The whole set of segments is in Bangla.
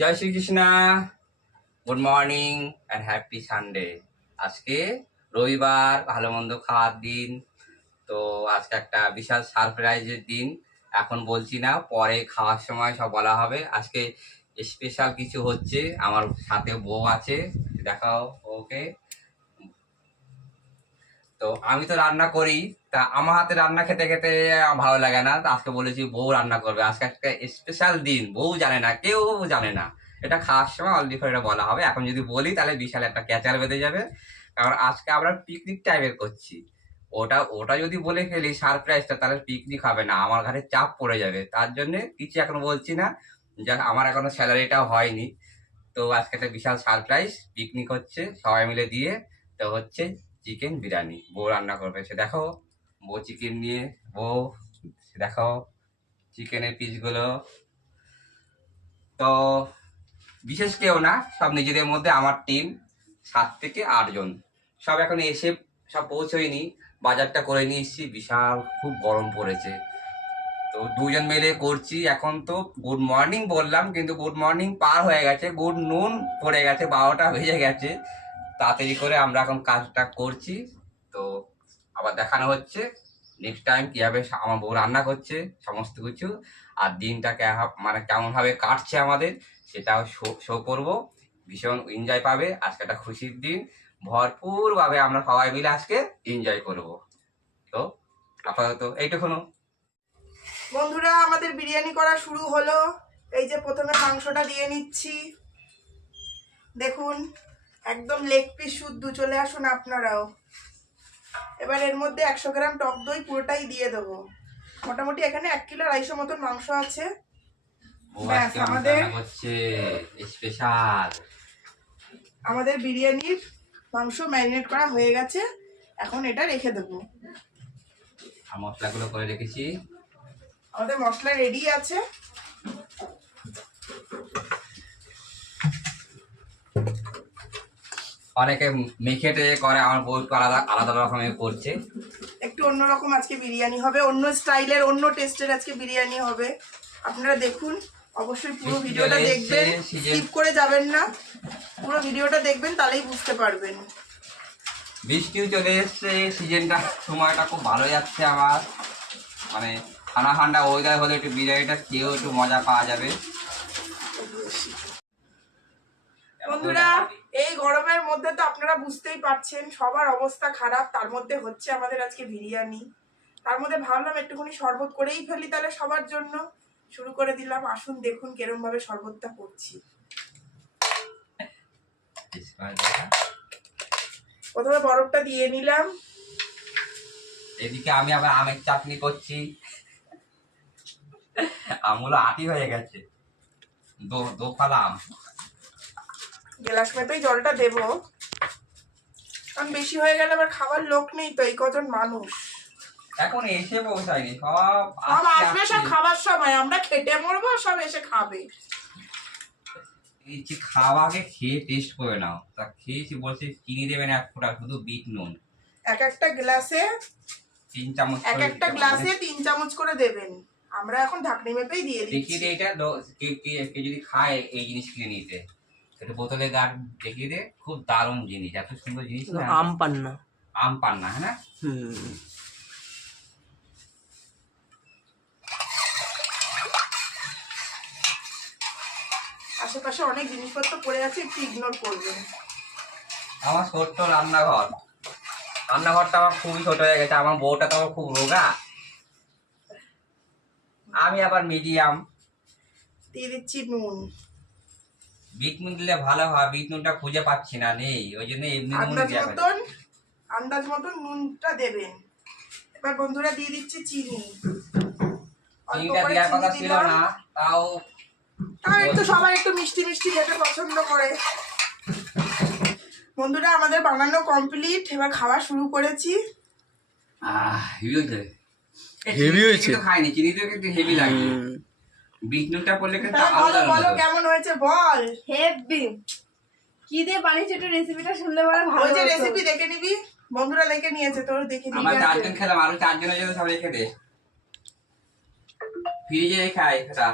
Joy Shrikrishna. Good morning and happy Sunday আজকে রবিবার, ভালো মন্দ খাওয়ার দিন। তো আজকে একটা বিশাল সারপ্রাইজের দিন। এখন বলছি না, পরে খাওয়ার সময় সব বলা হবে। আজকে স্পেশাল কিছু হচ্ছে। আমার সাথে বউ আছে। দেখাও ওকে তো আমি তো রান্না করি। তা আমার হাতে রান্না খেতে খেতে ভালো লাগে না। আজকে বলেছি বউ রান্না করবে। আজকে একটা স্পেশাল দিন। বউ জানে না, কেউ জানে না। এটা খাওয়ার সময় অলরেডি এটা বলা হবে। এখন যদি বলি তাহলে বিশাল একটা ক্যাচার বেঁধে যাবে। কারণ আজকে আমরা পিকনিক টাইপের করছি। ওটা ওটা যদি বলে ফেলি সারপ্রাইজটা তাহলে পিকনিক হবে না। আমার ঘরে চাপ পড়ে যাবে। তার জন্য কিছু এখন বলছি না। যা, আমার এখনও স্যালারিটাও হয়নি। তো আজকে একটা বিশাল সারপ্রাইজ পিকনিক হচ্ছে। সবাই মিলে দিয়ে তো হচ্ছে চিকেন বিরিয়ানি। বউ রান্না করবে। সে দেখো, বউ চিকেন নিয়ে, বউ, সে দেখো, চিকেনের পিসগুলো। তো বিশেষ কেউ না, সব নিজেদের মধ্যে, আমার টিম সাত থেকে আটজন সব এখন এসে সব পৌঁছয়নি। বাজারটা করে নিয়ে এসেছি। বিশাল, খুব গরম পড়েছে। তো দুজন মিলে করছি। এখন তো গুড মর্নিং বললাম, কিন্তু গুড মর্নিং পার হয়ে গেছে। গুড নুন পড়ে গেছে, বারোটা বেজে গেছে। তাড়াতাড়ি করে আমরা এখন কাজটা করছি। তো আবার দেখানো হচ্ছে। নেক্সট টাইম কীভাবে আমার বউ রান্না করছে, সমস্ত কিছু। আর দিনটা মানে কেমন ভাবে কাটছে আমাদের, সেটাও শো শো করব। ভীষণ এনজয় পাবে। আজকে একটা খুশির দিন। ভরপুর ভাবে আমরা সবাই মিলে আজকে এনজয় করব। তো আপাতত এইটুকুনো। বন্ধুরা, আমাদের বিরিয়ানি করা শুরু হলো। এই যে প্রথমে মাংসটা দিয়ে নিচ্ছি। দেখুন। একদম লেগ পিস শুদ্ধ চলে আসুন আপনারাও। এবার এর মধ্যে একশো গ্রাম টক দই পুরোটাই দিয়ে দেবো। মোটামুটি এখানে এক কিলো আড়াইশো মতন মাংস আছে। ব্যাস, আমাদের আমাদের- স্পেশাল বিরিয়ানির মাংস ম্যারিনেট করা হয়ে গেছে। এখন এটা রেখে দেবো। মশলাগুলো করে রেখেছি। আমাদের মশলা রেডি আছে। অনেকে মেখে টেখে করে আমার বউ একটু আলাদা আলাদা রকমের করছে। একটু অন্যরকম আজকে বিরিয়ানি হবে অন্য স্টাইলের অন্য টেস্টের আজকে বিরিয়ানি হবে। আপনারা দেখুন অবশ্যই পুরো ভিডিওটা দেখবেন স্কিপ করে যাবেন না। পুরো ভিডিওটা দেখবেন তাহলেই বুঝতে পারবেন। বৃষ্টিও চলে এসছে সিজনটা সময়টা খুব ভালো যাচ্ছে আমার। মানে ঠান্ডা ঠান্ডা ওয়েদার হলে একটু বিরিয়ানিটা খেয়েও একটু মজা পাওয়া যাবে। বন্ধুরা, এই গরমের মধ্যে তো আপনারা বুঝতেই পারছেন, সবার অবস্থা খারাপ, তার মধ্যে হচ্ছে আমাদের আজকে বিরিয়ানি। তার মধ্যে ভাবলাম একটুখানি শরবত করেই ফেলি তাহলে সবার জন্য। শুরু করে দিলাম, আসুন দেখুন কেরম ভাবে শরবতটা করছি। প্রথমে বরফটা দিয়ে নিলাম। এদিকে আমি আবার আমের চাটনি করছি। আমগুলো আটি হয়ে গেছে। দো দো ফালা আম। গ্লাস মেপেই জলটা দেব। কারণ বেশি হয়ে গেলে আবার খাবার লোক নেই তো এই কজন মানুষ। এখন এসে পৌঁছায়নি সব সব আসবে সব খাবার সময় আমরা খেটে মরবো সব এসে খাবে। এই যে খাওয়া আগে খেয়ে টেস্ট করে নাও। তা খেয়েছি বলছে চিনি দেবেন এক ফোঁটা শুধু বিট নুন। এক একটা গ্লাসে তিন চামচ এক একটা গ্লাসে তিন চামচ করে দেবেন। আমরা এখন ঢাকনি মেপেই দিয়ে দিচ্ছি। দে এটা কে কে যদি খায় এই জিনিস কিনে নিতে। একটু বোতলে গাছ দেখিয়ে দে খুব দারুণ জিনিস এত সুন্দর জিনিস না? আম পান্না। আম পান না হ্যাঁ না? হুম। আশেপাশে অনেক জিনিসপত্র পড়ে আছে একটু ইগনোর করবেন। আমার ছোট্ট রান্নাঘর। রান্নাঘরটা আমার খুবই ছোট হয়ে গেছে আমার বউটা তো আমার খুব রোগা। আমি আবার মিডিয়াম দিয়ে দিচ্ছি নুন। বিট নুন দিলে ভালো হয় বিট নুনটা খুঁজে পাচ্ছি না নেই ওই জন্য এমনি আন্দাজ মতন আন্দাজ মতন নুনটা দেবেন। এবার বন্ধুরা দিয়ে দিচ্ছি চিনি। চিনিটা দেওয়ার কথা ছিল না তাও আর একটু সবাই একটু মিষ্টি মিষ্টি খেতে পছন্দ করে। বন্ধুরা আমাদের বানানো কমপ্লিট এবার খাওয়া শুরু করেছি। আহ হেভি হয়েছে। চিনি হয়েছে? খাইনি চিনিতে কিন্তু হেভি লাগে। কিন্তু বলো বলো কেমন হয়েছে? বল। হেভি। কি দিয়ে বানিয়েছে একটু রেসিপিটা শুনলে পরে ভালো ওই যে রেসিপি দেখে নিবি বন্ধুরা দেখে নিয়েছে তোর দেখে আমরা নিবি চারজন খেলাম আরও চারজনের জন্য সব রেখে দে ফ্রিজে খাই এটা।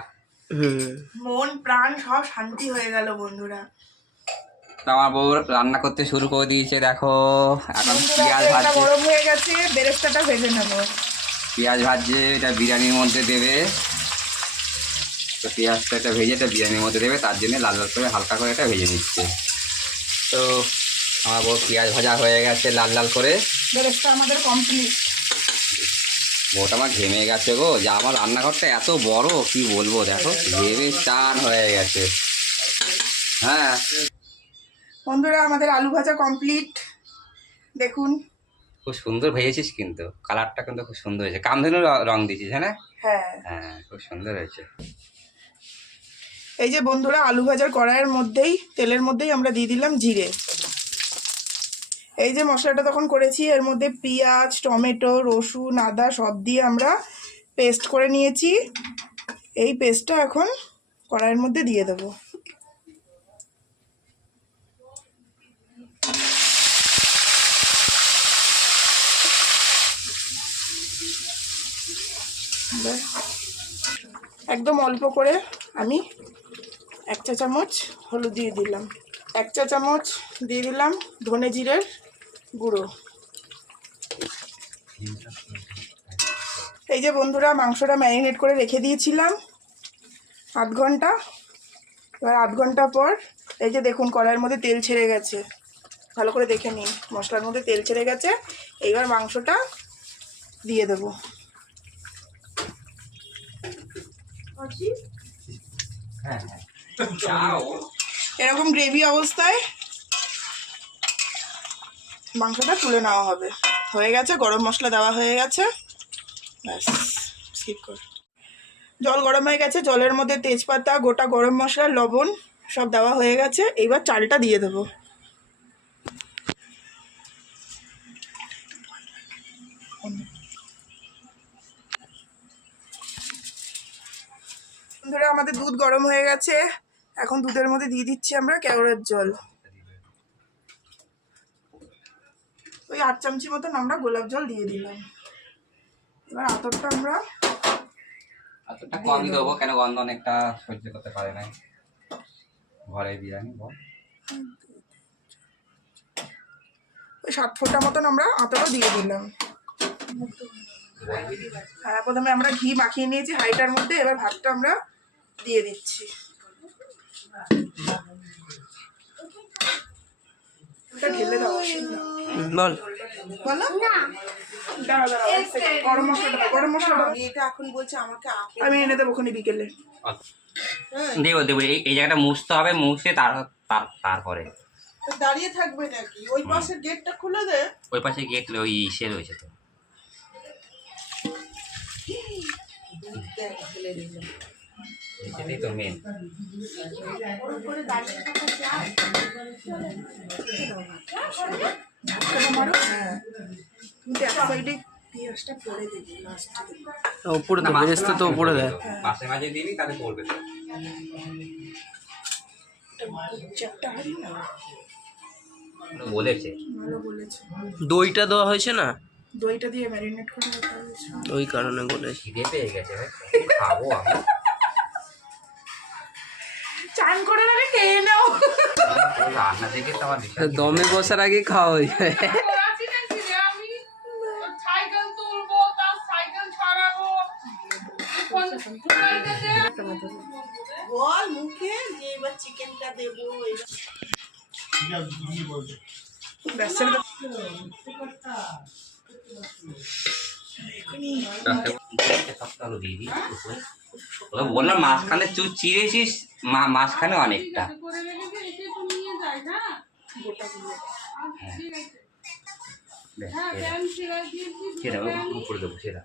মন প্রাণ সব শান্তি হয়ে গেল বন্ধুরা। তো আমার বউ রান্না করতে শুরু করে দিয়েছে দেখো। এখন পেঁয়াজ ভাজছে। গরম হয়ে গেছে বেরেস্তাটা ভেজে নেব। পেঁয়াজ ভাজছে এটা বিরিয়ানির মধ্যে দেবে। তো পেঁয়াজটা এটা ভেজে এটা বিরিয়ানির মধ্যে দেবে তার জন্য লাল লাল করে হালকা করে এটা ভেজে নিচ্ছে। তো আমার বউ পেঁয়াজ ভাজা হয়ে গেছে লাল লাল করে। বেরেস্তা আমাদের কমপ্লিট বউটা আমার ঘেমে গেছে গো যে আমার রান্নাঘরটা এত বড় কি বলব দেখো ঘেমে চান হয়ে গেছে। হ্যাঁ। বন্ধুরা আমাদের আলু ভাজা কমপ্লিট দেখুন। খুব সুন্দর ভেজেছিস কিন্তু কালারটা কিন্তু খুব সুন্দর হয়েছে। কামধেনু রং দিয়েছিস হ্যাঁ হ্যাঁ। হ্যাঁ খুব সুন্দর হয়েছে। এই যে বন্ধুরা, আলু ভাজার কড়াইয়ের মধ্যেই, তেলের মধ্যেই আমরা দিয়ে দিলাম জিরে। এই যে মশলাটা তখন করেছি, এর মধ্যে পেঁয়াজ, টমেটো, রসুন, আদা সব দিয়ে আমরা পেস্ট করে নিয়েছি। এই পেস্টটা এখন কড়াইয়ের মধ্যে দিয়ে দেবো। একদম অল্প করে আমি এক চা চামচ হলুদ দিয়ে দিলাম। এক চা চামচ দিয়ে দিলাম ধনে জিরের গুঁড়ো। এই যে বন্ধুরা, মাংসটা ম্যারিনেট করে রেখে দিয়েছিলাম আধ ঘণ্টা। এবার আধ ঘণ্টা পর এই যে দেখুন, কড়াইয়ের মধ্যে তেল ছেড়ে গেছে। ভালো করে দেখে নিন, মশলার মধ্যে তেল ছেড়ে গেছে। এইবার মাংসটা দিয়ে দেবো। হ্যাঁ হ্যাঁ। এরকম গ্রেভি অবস্থায় মাংসটা তুলে নেওয়া হবে। হয়ে গেছে, গরম মশলা দেওয়া হয়ে গেছে। ব্যাস জল গরম হয়ে গেছে, জলের মধ্যে তেজপাতা, গোটা গরম মশলা, লবণ সব দেওয়া হয়ে গেছে। এইবার চালটা দিয়ে দেবো। বন্ধুরা, আমাদের দুধ গরম হয়ে গেছে। এখন দুধের মধ্যে দিয়ে দিচ্ছি আমরা কেওড়ের জল। ওই আট চামচি মতন আমরা গোলাপ জল দিয়ে দিলাম। এবার আতরটা আমরা এতটা কমই দেবো কেন গন্ধ অনেকটা সহ্য করতে পারে না। ঘরে বিরিয়ানি বল। ওই সাত ফোঁটা মতন আমরা আতরও দিয়ে দিলাম। প্রথমে আমরা ঘি মাখিয়ে নিয়েছি হাইটার মধ্যে এবার ভাতটা আমরা দিয়ে দিচ্ছি। ঢেলে দাও বল। বলো। গরম গরম এটা এখন বলছে আমাকে আমি এনে দেবো ওখানে বিকেলে। দেবো দেবো এই এই জায়গাটা মুছতে হবে মুছে তার তার- তারপরে। দাঁড়িয়ে থাকবে নাকি? ওই পাশের গেটটা খুলে দে। ওই পাশে গেট ওই ইসে রয়েছে তো। সেটাই তো মেন উপরে তো বেরেস্তা তো উপরে দেয়। মাঝে দিবি তাহলে পড়বে বলেছে। দইটা দেওয়া হয়েছে না? দইটা দিয়ে ম্যারিনেট করে ওই কারণে বলেছি। খিদে পেয়ে গেছে খাব আমি। চান করে আগে খেয়ে নাও। দমে বসার আগে খাওয়া হয়ে যায়। বল মুখে যে এবার চিকেনটা দেবো এবার। বললাম মাঝখানে চুর চিরেছিস মা- মাঝখানে অনেকটা হ্যাঁ। সেটা। সেটা উপরে দেবো সেটা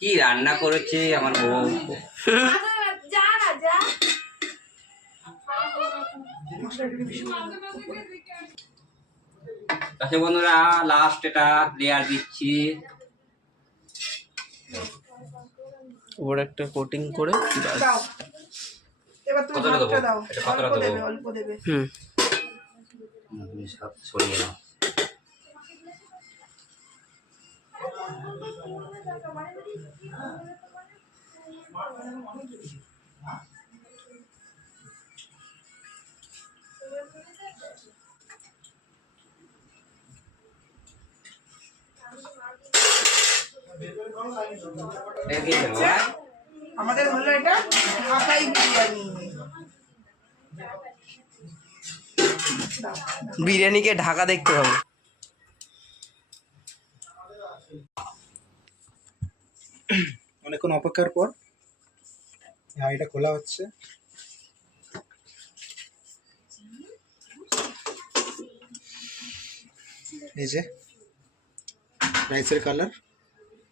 কি রান্না করেছে আমার বউ আচ্ছা বন্ধুরা লাস্ট এটা লেয়ার দিচ্ছি। ওর একটা কোটিং করে Thank you. আমাদের হলো এটা ঢাকাই বিরিয়ানি। বিরিয়ানিকে ঢাকা দেখতে হবে। অনেকক্ষণ অপেক্ষার পর হাঁড়িটা খোলা হচ্ছে। এই যে রাইসের কালার।